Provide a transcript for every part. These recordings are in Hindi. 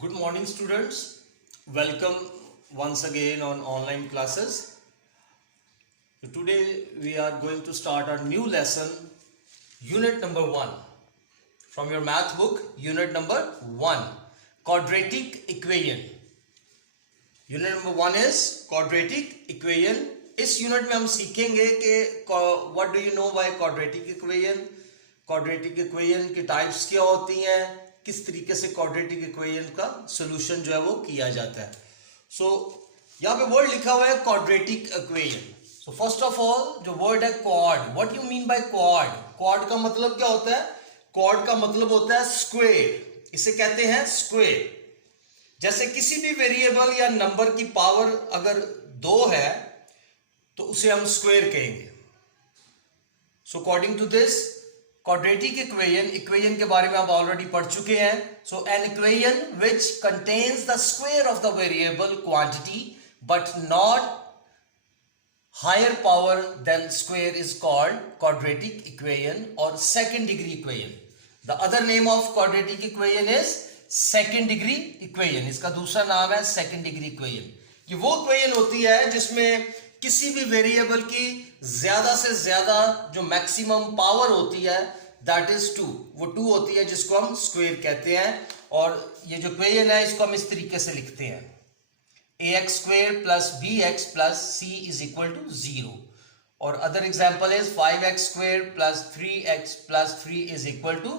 Good morning, students. Welcome once again on online classes. Today we are going to start our new lesson, unit number 1. From your math book, unit number 1, quadratic equation. Unit number 1 is quadratic equation. इस यूनिट में हम सीखेंगे कि what do you know by quadratic equation, quadratic equation की टाइप्स क्या होती हैं, किस तरीके से क्वाड्रेटिक इक्वेशन का सॉल्यूशन जो है वो किया जाता है. सो यहाँ पे वर्ड लिखा हुआ है quadratic equation. So first of all जो वर्ड है quad, what you mean by quad. Quad का मतलब क्या होता है? क्वाड का मतलब होता है स्क्वायर. इसे कहते हैं स्क्वायर. जैसे किसी भी वेरिएबल या नंबर की पावर अगर 2 है तो उसे हम स्क्वायर कहेंगे. So according to this quadratic equation के बारे में आप ऑलरेडी पढ़ चुके हैं. So an equation which contains the square of the variable quantity but not higher power than square is called quadratic equation और second degree equation. The other name of quadratic equation is second degree equation. इसका दूसरा नाम है सेकंड डिग्री इक्वेशन. ये वो इक्वेशन होती है जिसमें किसी भी वेरिएबल की ज्यादा से ज्यादा जो मैक्सिमम पावर होती है दैट इज 2. वो 2 होती है जिसको हम स्क्वायर कहते हैं. और ये जो इक्वेशन है इसको हम इस तरीके से लिखते हैं, ax square plus bx plus c is equal to 0. और other example is 5x square plus 3x plus 3 is equal to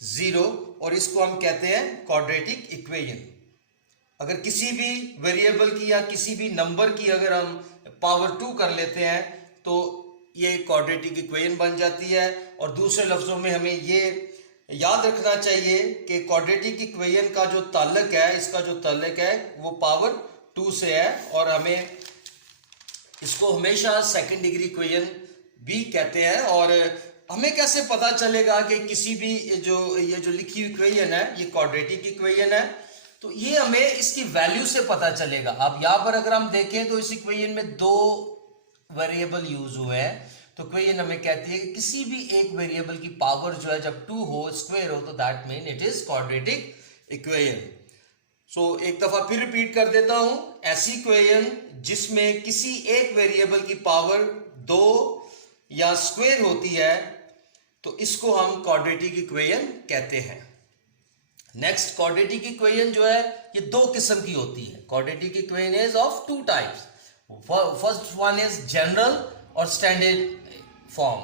0. और इसको हम कहते हैं क्वाड्रेटिक इक्वेशन. अगर किसी भी वेरिएबल की या किसी भी नंबर की अगर हम पावर 2 कर लेते हैं तो ये क्वाड्रेटिक इक्वेशन बन जाती है. और दूसरे लफ्जों में हमें ये याद रखना चाहिए कि क्वाड्रेटिक इक्वेशन का जो ताल्लुक है, इसका जो ताल्लुक है वो पावर 2 से है. और हमें इसको हमेशा सेकंड डिग्री इक्वेशन भी कहते हैं. और हमें कैसे पता चलेगा कि किसी भी ये जो लिखी हुई इक्वेशन है ये क्वाड्रेटिक इक्वेशन है? तो ये हमें इसकी वैल्यू से पता चलेगा. अब यहां पर अगर हम देखें तो इस इक्वेशन में 2 वेरिएबल यूज हुए हैं. तो इक्वेशन हमें कहती है कि किसी भी एक वेरिएबल की पावर जो है जब 2 हो, स्क्वायर हो, तो that mean it is quadratic equation. So एक दफा फिर रिपीट कर देता हूं, ऐसी इक्वेशन जिसमें किसी एक वेरिएबल की पावर 2 या स्क्वायर होती है तो इसको हम क्वाड्रेटिक इक्वेशन कहते हैं. नेक्स्ट, क्वाड्रेटिक इक्वेशन जो है ये 2 किस्म की होती है. Quadratic equation is of 2 types. First one is general और स्टैंडर्ड फॉर्म.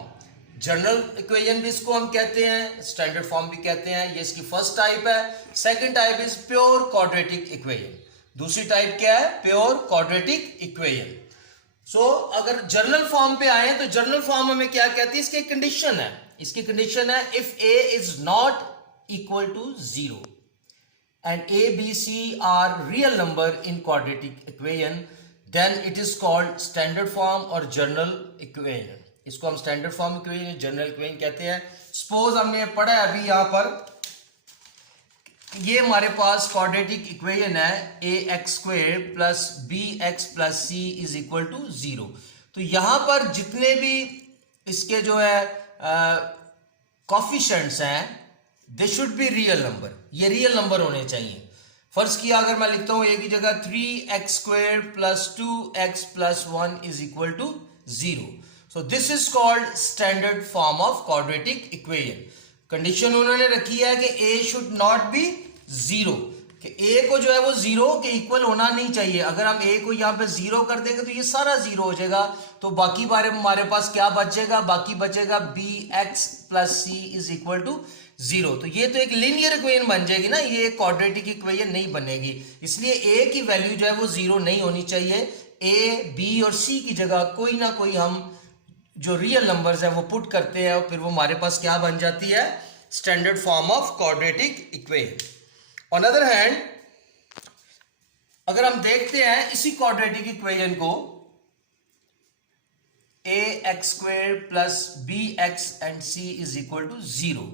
जनरल इक्वेशन भी इसको हम कहते हैं, स्टैंडर्ड फॉर्म भी कहते हैं. ये इसकी फर्स्ट टाइप है. Second type is pure quadratic equation. दूसरी टाइप क्या है? Pure quadratic equation. सो अगर जनरल फॉर्म पे आए तो जनरल फॉर्म हमें क्या कहती है? इसकी कंडीशन है. इसकी कंडीशन है if a is not equal to 0 and a, b, c are real number in quadratic equation, then it is called standard form or general equation. इसको हम standard form equation, general equation कहते हैं. Suppose हमने पढ़ा है अभी यहाँ पर, ये हमारे पास quadratic equation है ax square plus bx plus c is equal to 0. तो यहाँ पर जितने भी इसके जो है coefficients हैं they should be real number. ये रियल नंबर होने चाहिए. फर्ज किया अगर मैं लिखता हूं a की जगह 3x square plus 2x plus 1 is equal to 0. So this is called standard form of quadratic equation. Condition उन्होंने रखी है कि a शुड नॉट बी 0, कि a को जो है वो 0 के इक्वल होना नहीं चाहिए. अगर हम a को यहां पे 0 कर देंगे तो ये सारा 0 हो जाएगा. तो बाकी बारे में हमारे पास क्या बचेगा? बाकी बचेगा bx plus c is equal to 0. तो ये तो एक लीनियर इक्वेशन बन जाएगी ना, ये क्वाड्रेटिक इक्वेशन नहीं बनेगी. इसलिए a की वैल्यू जो है वो 0 नहीं होनी चाहिए. a, b और c की जगह कोई ना कोई हम जो रियल नंबर्स है वो पुट करते हैं और फिर वो हमारे पास क्या बन जाती है? Standard form of quadratic equation. On other hand अगर हम देखते हैं इसी क्वाड्रेटिक इक्वेशन को ax square plus bx and c is equal to 0.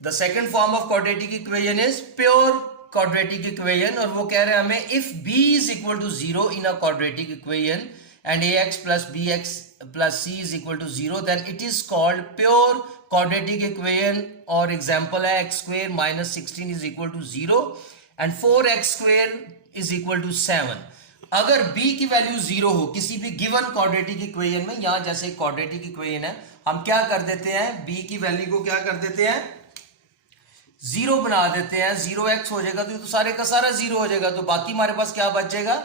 The second form of quadratic equation is pure quadratic equation. और वो कह रहे हैं हमें if b is equal to 0 in a quadratic equation and ax plus bx plus c is equal to 0, then it is called pure quadratic equation. और example है x square minus 16 is equal to 0 and 4x square is equal to 7. अगर b की वैल्यू 0 हो किसी भी गिवन क्वाड्रेटिक इक्वेशन में, यहाँ जैसे क्वाड्रेटिक इक्वेशन है, हम क्या कर देते हैं, b की वैल्यू को क्या कर देते हैं, 0 बना देते हैं. 0x हो जाएगा तो सारे का सारा 0 हो जाएगा, तो बाकी हमारे पास क्या बचेगा,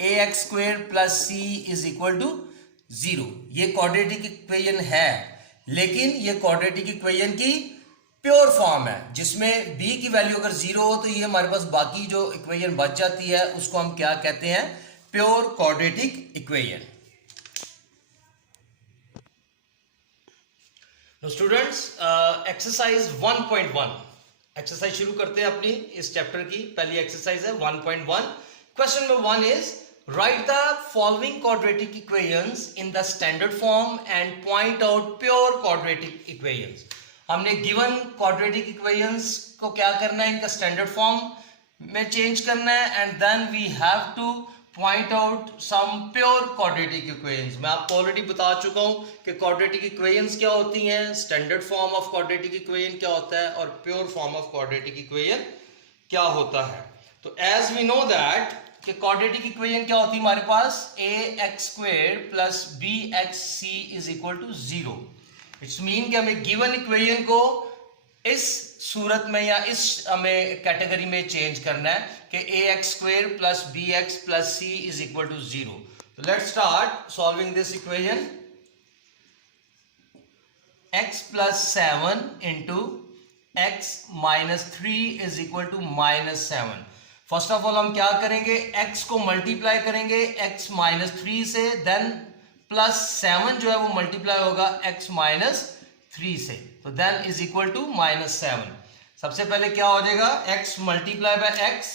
ax square plus c is equal to 0. ये क्वाड्रेटिक इक्वेशन है, लेकिन ये क्वाड्रेटिक इक्वेशन की प्योर फॉर्म है, जिसमें b की वैल्यू अगर 0 हो तो ये हमारे पास बाकी जो इक्वेशन बच जाती है उसको हम क्या कहते हैं, pure quadratic equation. Students, exercise 1.1 exercise शुरू करते हैं अपनी इस चैप्टर की. पहली एक्सरसाइज है 1.1. Question number 1 is write the following quadratic equations in the standard form and point out pure quadratic equations. हमने given quadratic equations को क्या करना है, इनका standard form में change करना है and then we have to point out some pure quadratic equations. मैं आपको already बता चुका हूँ कि quadratic equations क्या होती हैं, standard form of quadratic equation क्या होता है और pure form of quadratic equation क्या होता है. तो as we know that कि क्वाड्रेटिक इक्वेशन क्या होती है हमारे पास, ax square plus bxc is equal to 0. It's mean कि हमें गिवन इक्वेशन को इस सूरत में या इस हमें कैटेगरी में चेंज करना है कि ax square plus bx plus c is equal to 0. तो let's start solving this equation. x plus 7 into x minus 3 is equal to minus 7. First of all हम क्या करेंगे, x को मल्टीप्लाई करेंगे x माइनस 3 से, देन प्लस 7 जो है वो मल्टीप्लाई होगा x माइनस 3 से, तो then is equal to minus 7. सबसे पहले क्या हो जाएगा, x मल्टीप्लाई बाय x,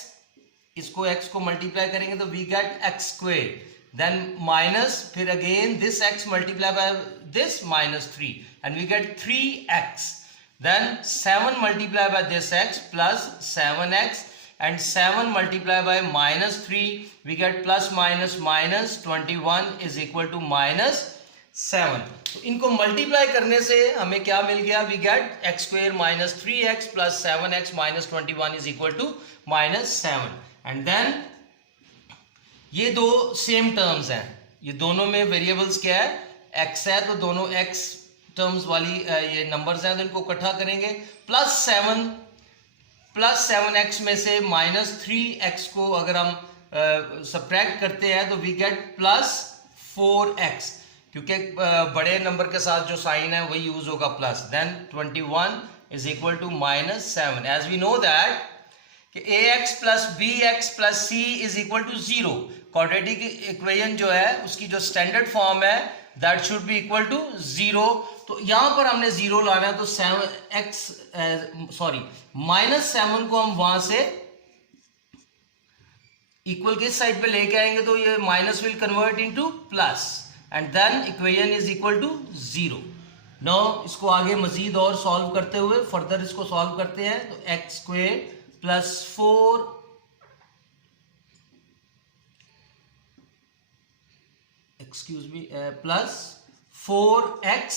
इसको x को मल्टीप्लाई करेंगे तो we get x square, then minus, फिर again this x multiply by this minus 3 and we get 3x, then 7 multiply by this x plus 7x and 7 multiplied by minus 3 we get plus minus minus 21 is equal to minus 7. तो इनको मल्टीप्लाई करने से हमें क्या मिल गया, we get x square minus 3x plus 7x minus 21 is equal to minus 7. and then ये दो सेम टर्म्स हैं, ये दोनों में वेरिएबल्स क्या है, x है, तो दोनों x टर्म्स वाली ये नंबर्स हैं, तो इनको इकट्ठा करेंगे. प्लस 7x में से माइनस 3x को अगर हम सब्ट्रैक्ट करते हैं तो वी गेट प्लस 4x, क्योंकि बड़े नंबर के साथ जो साइन है वही यूज होगा plus. Then 21 is equal to minus 7. As we know that कि ax plus bx plus c is equal to 0. Quadratic equation जो है उसकी जो स्टैंडर्ड फॉर्म है that should be equal to 0. तो यहां पर हमने 0 लाना है, तो माइनस 7 को हम वहां से इक्वल के साइड पे लेके आएंगे तो ये minus will convert into plus and then equation is equal to 0. Now इसको आगे मजीद और सॉल्व करते हुए फर्दर इसको सॉल्व करते हैं, तो x square plus 4 plus 4x,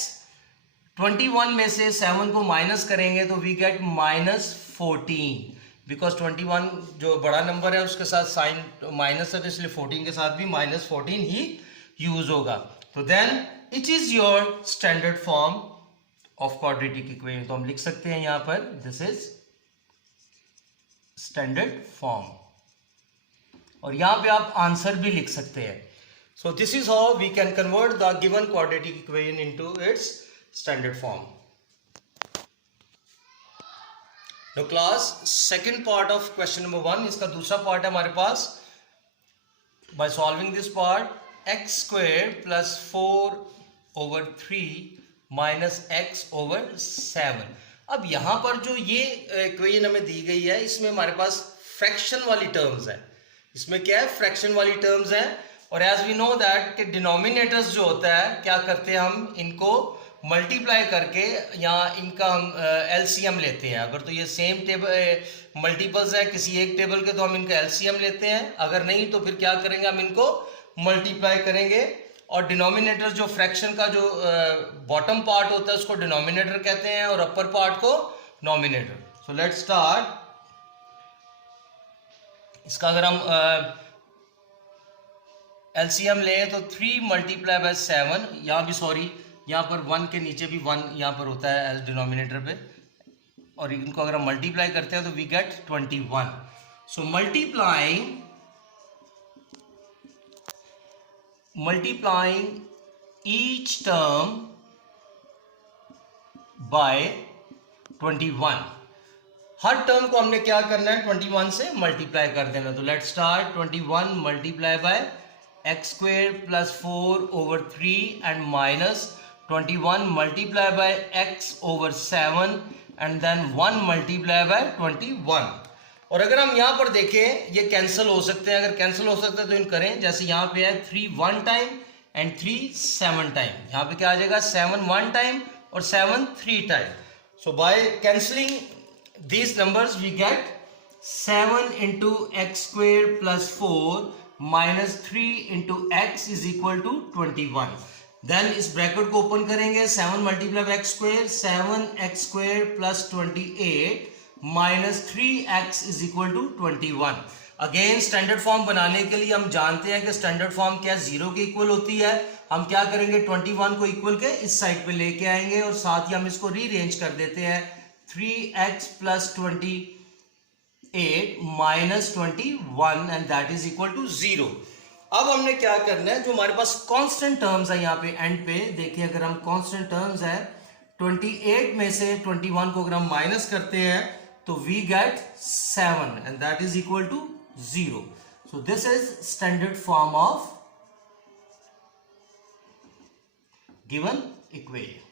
21 में से 7 को माइनस करेंगे तो वी गेट माइनस 14, बिकॉज 21 जो बड़ा नंबर है उसके साथ साइन माइनस है, तो इसलिए 14 के साथ भी माइनस 14 ही यूज होगा. तो then it is your standard form of quadratic equation. तो हम लिख सकते हैं यहां पर दिस इज स्टैंडर्ड फॉर्म, और यहां पे आप आंसर भी लिख सकते हैं. So this is how we can convert the given quadratic equation into its standard form. Now class, second part of question number 1, इसका दूसरा part है हमारे पास. By solving this part, x square plus 4 over 3 minus x over 7. अब यहाँ पर जो ये इक्वेशन हमें दी गई है इसमें हमारे पास फ्रैक्शन वाली टर्म्स है. इसमें क्या है, फ्रैक्शन वाली टर्म्स है. और एज वी नो दैट कि डिनोमिनेटर्स जो होता है क्या करते हैं, हम इनको मल्टीप्लाई करके या इनका हम एलसीएम लेते हैं. अगर तो ये सेम टेबल मल्टीपल्स है किसी एक टेबल के तो हम इनका एलसीएम लेते हैं, अगर नहीं तो फिर क्या करेंगे, हम इनको मल्टीप्लाई करेंगे और डिनोमिनेटर जो फ्रैक्शन का जो बॉटम पार्ट होता है उसको डिनोमिनेटर कहते हैं और अपर पार्ट को नॉमिनेटर। So let's start. इसका अगर हम एलसीएम लें तो 3 मल्टीप्लाई बाय 7, यहाँ भी सॉरी यहाँ पर 1 के नीचे भी 1 यहाँ पर होता है एज डिनोमिनेटर पे, और इनको अगर हम मल्टीप्लाई करते हैं तो we get 21। So multiplying each term by 21, हर टर्म को हमने क्या करना है 21 से मल्टीप्लाई कर देना। तो let's start. 21 multiply by x square plus 4 over 3 and minus 21 multiply by x over 7 and then 1 multiply by 21। और अगर हम यहाँ पर देखें ये कैंसिल हो सकते हैं, अगर कैंसिल हो सकते हैं तो इन करें। जैसे यहाँ पे है 3 1 टाइम एंड 3 7 टाइम, यहाँ पे क्या आ जाएगा 7 1 टाइम और 7 3 time. So by cancelling these numbers we get 7 into x square plus 4 minus 3 into x is equal to 21। then इस ब्रैकेट को ओपन करेंगे, 7 multiply by x square 7x square plus 28 minus 3x is equal to 21। Again standard form बनाने के लिए हम जानते हैं कि स्टैंडर्ड फॉर्म क्या 0 के इक्वल होती है। हम क्या करेंगे 21 को इक्वल के इस साइड पे लेके आएंगे और साथ ही हम इसको रीअरेंज कर देते हैं 3x plus 28 minus 21 and that is equal to 0। अब हमने क्या करना है, जो हमारे पास कांस्टेंट टर्म्स है यहाँ पे एंड पे देखिए, अगर हम कांस्टेंट टर्म्स है 28 में से 21 को अगर हम माइनस करते हैं तो we get 7 and that is equal to 0। so this is standard form of given equation।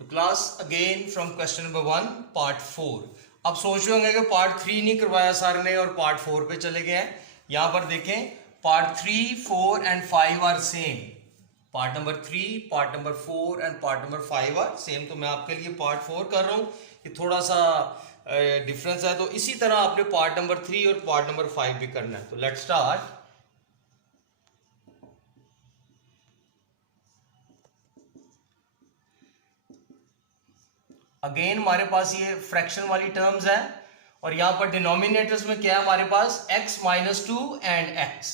तो class again from question number 1 part 4। अब सोच रहे होंगे कि पार्ट 3 नहीं करवाया सर ने और पार्ट 4 पे चले गए हैं। यहाँ पर देखें part 3 4 and 5 are same, part number 3 part number 4 and part number 5 are same. तो मैं आपके लिए पार्ट 4 कर रहा हूँ, ये थोड़ा सा डिफरेंस है। तो इसी तरह आपने पार्ट नंबर 3 और पार्ट नंबर 5 भी करना है। तो लेट्स स्टार्ट। अगेन हमारे पास ये फ्रैक्शन वाली टर्म्स है और यहाँ पर डिनोमिनेटर्स में क्या है हमारे पास x माइनस 2 एंड x।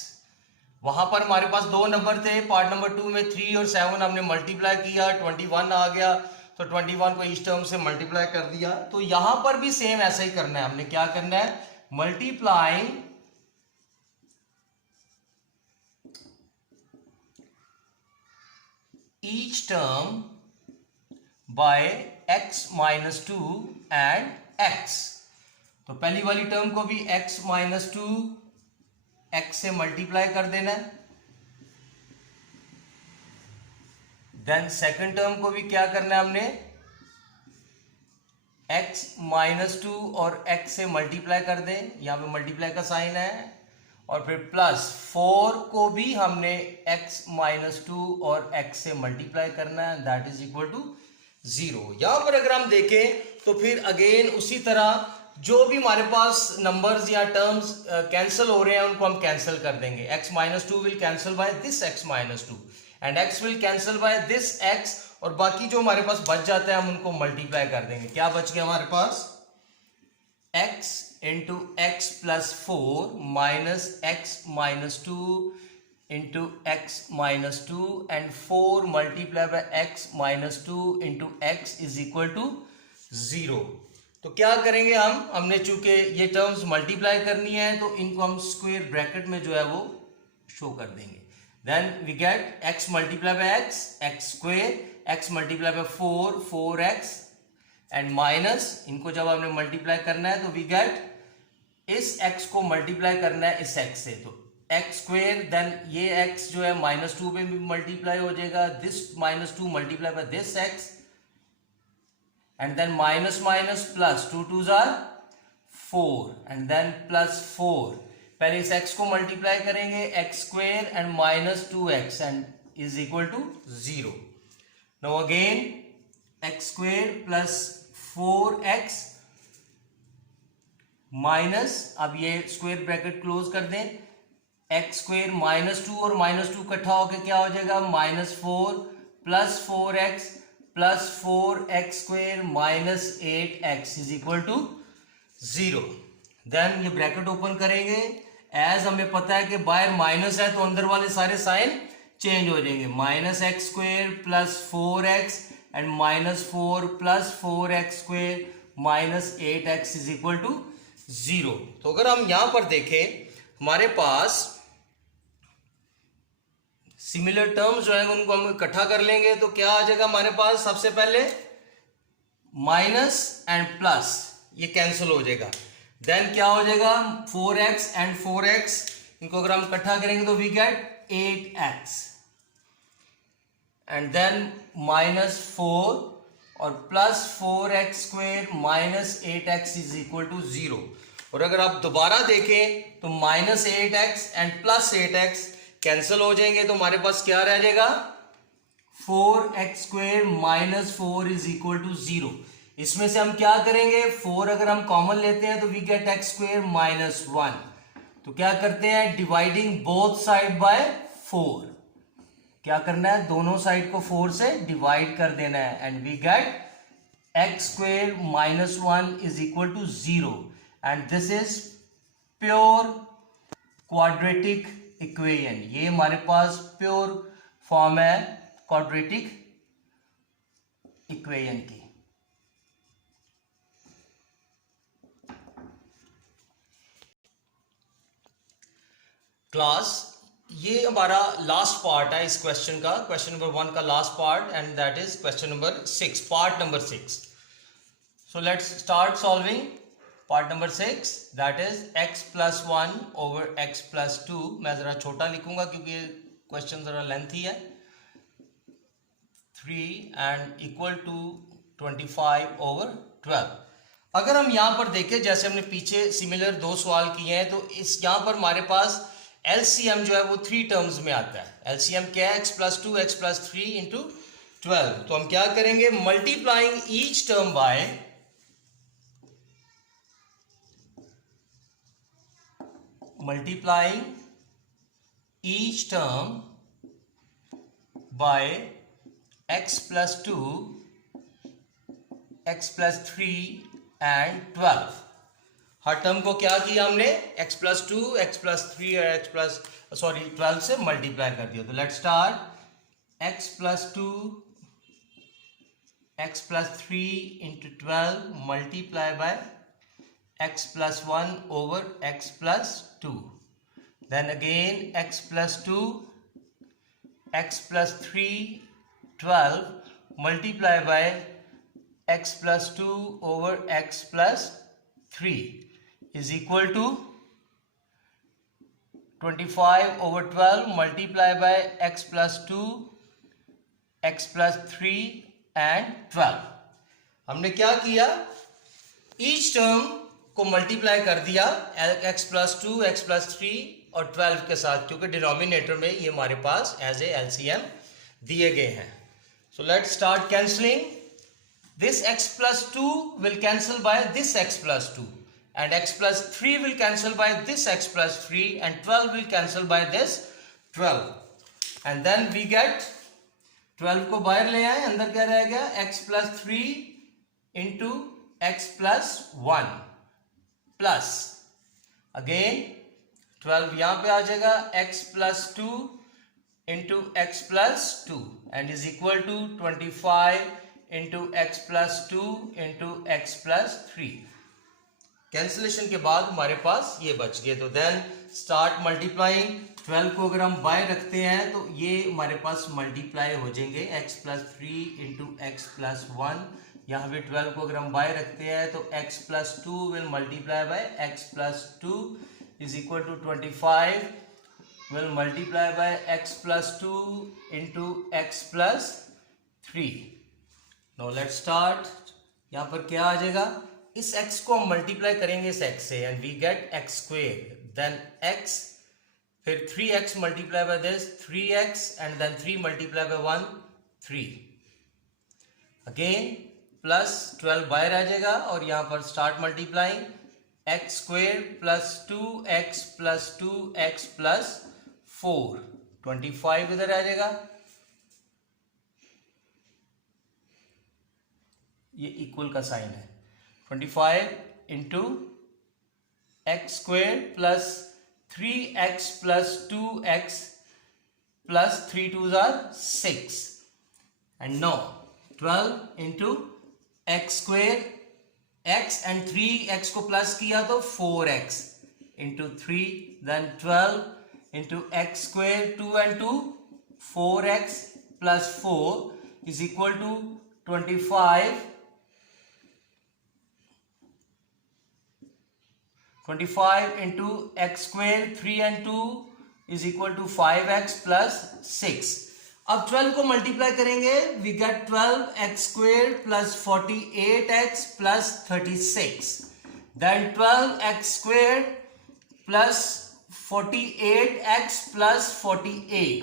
वहां पर हमारे पास दो नंबर थे, पार्ट नंबर 2 में 3 और 7 हमने मल्टीप्लाई किया, 21 आ गया तो 21 को इस टर्म से मल्टीप्लाई कर दिया। तो यहां पर भी सेम ऐसा ही करना है। हमने क्या करना है multiplying each term bye x minus 2 and x। तो पहली वाली टर्म को भी x माइनस 2 x से मल्टीप्लाई कर देना है। देन सेकंड टर्म को भी क्या करना है हमने x माइनस 2 और x से मल्टीप्लाई कर दें, यहां पे मल्टीप्लाई का साइन है, और फिर प्लस 4 को भी हमने x माइनस 2 और x से मल्टीप्लाई करना है, दैट इज इक्वल टू 0। यहां पर अगर हम देखें तो फिर अगेन उसी तरह जो भी हमारे पास नंबर्स या टर्म्स कैंसिल हो रहे हैं उनको हम कैंसिल कर देंगे। x minus 2 will cancel bye this x minus 2 and x will cancel bye this x, और बाकी जो हमारे पास बच जाता है हम उनको मल्टीप्लाई कर देंगे। क्या बच गया हमारे पास x into x plus 4 minus x minus 2 into x minus 2 and 4 multiply by x minus 2 into x is equal to 0। तो क्या करेंगे हमने चूंकि ये टर्म्स मल्टीप्लाई करनी है तो इनको हम स्क्वायर ब्रैकेट में जो है वो शो कर देंगे। Then we get x multiply by x square, x multiply by 4 4x and minus, इनको जब हमने मल्टीप्लाई करना है तो वी गेट इस x को मल्टीप्लाई करना है इस x से, तो x स्क्वायर, देन ये x जो है माइनस 2 पे भी मल्टीप्लाई हो जाएगा, this minus 2 multiply by this x and then minus minus plus 2 2s are 4 and then plus 4, पहले इस x को मल्टीप्लाई करेंगे x square and minus 2x and is equal to 0। now again x square plus 4x minus, अब ये स्क्वायर ब्रैकेट क्लोज कर दें, एक्स स्क्वायर माइनस 2 और माइनस 2 इकट्ठा होकर क्या हो जाएगा, -4 plus 4x plus 4x square minus 8x is equal to 0। Then ये ब्रैकेट ओपन करेंगे, एज हमें पता है कि बाहर माइनस है तो अंदर वाले सारे साइन चेंज हो जाएंगे, -x square plus 4x and -4 plus 4x square minus 8x is equal to 0। तो अगर हम यहां पर देखें, हमारे पास सिमिलर टर्म्स जो है उनको हम इकट्ठा कर लेंगे तो क्या आ जाएगा हमारे पास, सबसे पहले माइनस एंड प्लस ये कैंसिल हो जाएगा, देन क्या हो जाएगा 4x एंड 4x, इनको अगर हम इकट्ठा करेंगे तो we gate 8x and then -4 और plus 4x square minus 8x is equal to 0। और अगर आप दोबारा देखें तो -8x and plus 8x cancel हो जाएंगे तो हमारे पास क्या रह जाएगा, 4x square minus 4 is equal to 0। इसमें से हम क्या करेंगे, 4 अगर हम कॉमन लेते हैं तो we get x square minus 1। तो क्या करते हैं, डिवाइडिंग बोथ साइड बाय 4, क्या करना है, दोनों साइड को 4 से डिवाइड कर देना है and we get x square minus 1 is equal to 0 and this is pure quadratic equation. ये हमारे पास प्योर फॉर्म है क्वाड्रेटिक इक्वेशन की। क्लास, ये हमारा लास्ट पार्ट है इस क्वेश्चन का, क्वेश्चन नंबर 1 का last part and that is question number 6, part number 6। So let's start solving part number 6, that is x plus 1 over x plus 2। मैं जरा छोटा लिखूंगा क्योंकि क्वेश्चन जरा लेंथी है। 3 एंड इक्वल टू 25 ओवर 12। अगर हम यहां पर देखें, जैसे हमने पीछे सिमिलर 2 सवाल किए हैं, तो इस यहां पर हमारे पास एलसीएम जो है वो 3 टर्म्स में आता है। एलसीएम क्या है, x plus 2 x plus 3 into 12। तो हम क्या करेंगे, multiplying each term bye multiplying each term by x plus 2 x plus 3 and 12। Her term को क्या किया हमने, x plus 2 x plus 3 और x plus 12 से मल्टीप्लाई कर दिया। तो let's start, x plus 2 x plus 3 into 12 multiply by x plus 1 over x plus 2, then again x plus 2 x plus 3 12 multiply by x plus 2 over x plus 3 is equal to 25 over 12 multiply by x plus 2 x plus 3 and 12। हमने क्या किया, ईच टर्म को मल्टीप्लाई कर दिया x प्लस 2 x प्लस 3 और 12 के साथ, क्योंकि डिनोमिनेटर में ये हमारे पास एज ए एलसीएम दिए गए हैं। So let's start cancelling, this x plus 2 will cancel by this x plus 2 and x plus 3 will cancel by this x plus 3 and 12 will cancel by this 12 and then we get 12 को बाहर ले आए, अंदर क्या रह गया, x plus 3 into x plus 1 plus again 12 यहां पे आ जाएगा, x plus 2 into x plus 2 and is equal to 25 into x plus 2 into x plus 3। Cancellation के बाद हमारे पास ये बच गए। तो देन स्टार्ट मल्टीप्लाइंग, 12 को अगर हम बाय रखते हैं तो ये हमारे पास मल्टीप्लाई हो जाएंगे, x plus 3 into x plus 1। यहाँ पे 12 को अगर हम बाय रखते हैं तो x plus 2 will multiply by x plus 2 is equal to 25 will multiply by x plus 2 into x plus 3। Now let's start, यहाँ पर क्या आ जाएगा, इस x को हम मल्टीप्लाई करेंगे इस x से and we get x square, then x, फिर 3x multiply by this 3x and then 3 multiply by 1 3 again plus 12 बाहर आ जाएगा और यहां पर start multiplying, x square plus 2x plus 2x plus 4, 25 इधर आ जाएगा, ये इक्वल का साइन है, 25 into x square plus 3x plus 2x plus 3 2s are 6 and no 12 into x square, x and 3x को प्लस किया तो 4x into 3, then 12 into x square, 2 and 2 4x plus 4 is equal to 25 into x square, 3 and 2 is equal to 5x plus 6. अब 12 को मल्टीप्लाई करेंगे, we get 12x square plus 48x plus 36. Then 12x square plus 48x plus 48.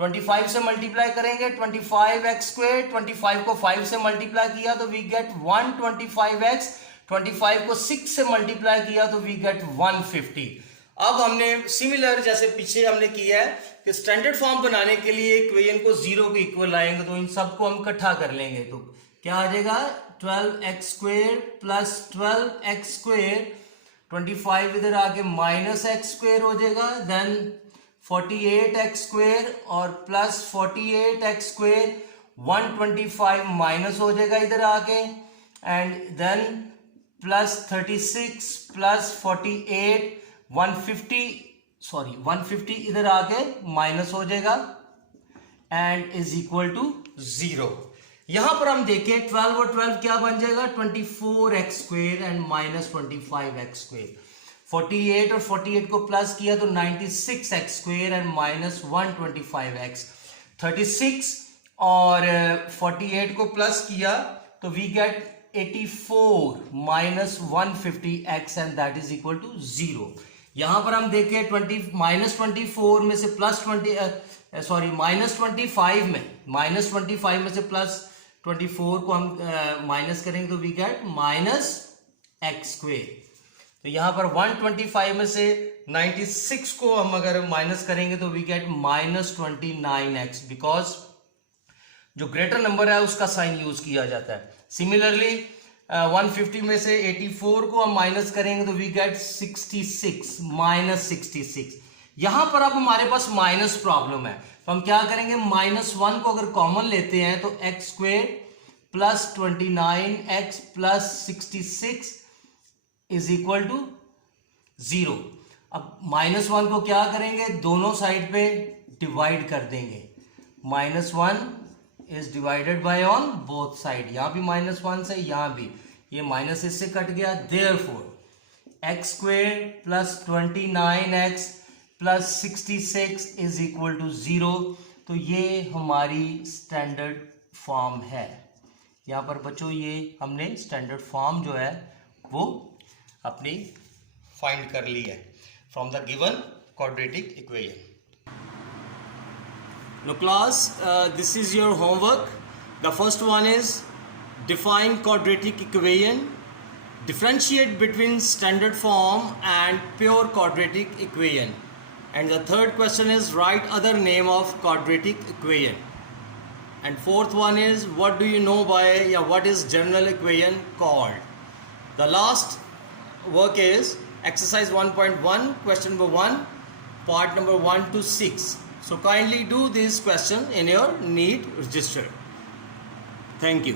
25 से मल्टीप्लाई करेंगे, 25x square, 25 को 5 से मल्टीप्लाई किया तो we get 125x, 25 को 6 से मल्टीप्लाई किया तो वी गेट 150. अब हमने सिमिलर जैसे पीछे हमने किया है कि स्टैंडर्ड फॉर्म बनाने के लिए इक्वेशन को 0 के इक्वल लाएंगे, तो इन सबको हम इकट्ठा कर लेंगे, तो क्या आ जाएगा 12x square plus 12x square, 25 इधर आके माइनस x स्क्वेयर हो जाएगा, देन 48x स्क्वेयर और प्लस 48x स्क्वेयर, 125 माइनस हो जाएगा इधर आके, एंड देन प्लस 36 प्लस 48, 150 इधर आके माइनस हो जाएगा एंड इज इक्वल टू 0. यहां पर हम देखें 12 और 12 क्या बन जाएगा 24x square and minus 25x square. 48 और 48 को प्लस किया तो 96x square and minus 125x. 36 और 48 को प्लस किया तो we get 84 minus 150x and that is equal to 0. यहां पर हम देखें 20 माइनस 24 में से प्लस 20 सॉरी माइनस 25 में से प्लस 24 को हम माइनस करेंगे तो we get minus x square. तो यहां पर 125 में से 96 को हम अगर माइनस करेंगे तो we get minus 29x, because जो ग्रेटर नंबर है उसका साइन यूज किया जाता है. सिमिलरली 150 में से 84 को हम माइनस करेंगे तो वी गेट 66 माइनस 66. यहां पर अब हमारे पास माइनस प्रॉब्लम है, तो हम क्या करेंगे माइनस 1 को अगर कॉमन लेते हैं तो x square plus 29x plus 66 is equal to 0. अब माइनस 1 को क्या करेंगे दोनों साइड पे डिवाइड कर देंगे. Minus 1 is divided by on both side, यहां भी माइनस 1 से यहां भी ये माइनस इससे कट गया. Therefore x square plus 29x plus 66 is equal to 0. तो ये हमारी स्टैंडर्ड फॉर्म है. यहां पर बच्चों ये हमने स्टैंडर्ड फॉर्म जो है वो अपनी फाइंड कर ली है from the given quadratic equation. Now class, this is your homework. The first one is define quadratic equation, differentiate between standard form and pure quadratic equation, and the third question is write other name of quadratic equation, and fourth one is what do you know by what is general equation called. The last work is exercise 1.1 question number 1 part number 1 to 6. So kindly do this question in your NEET register. Thank you.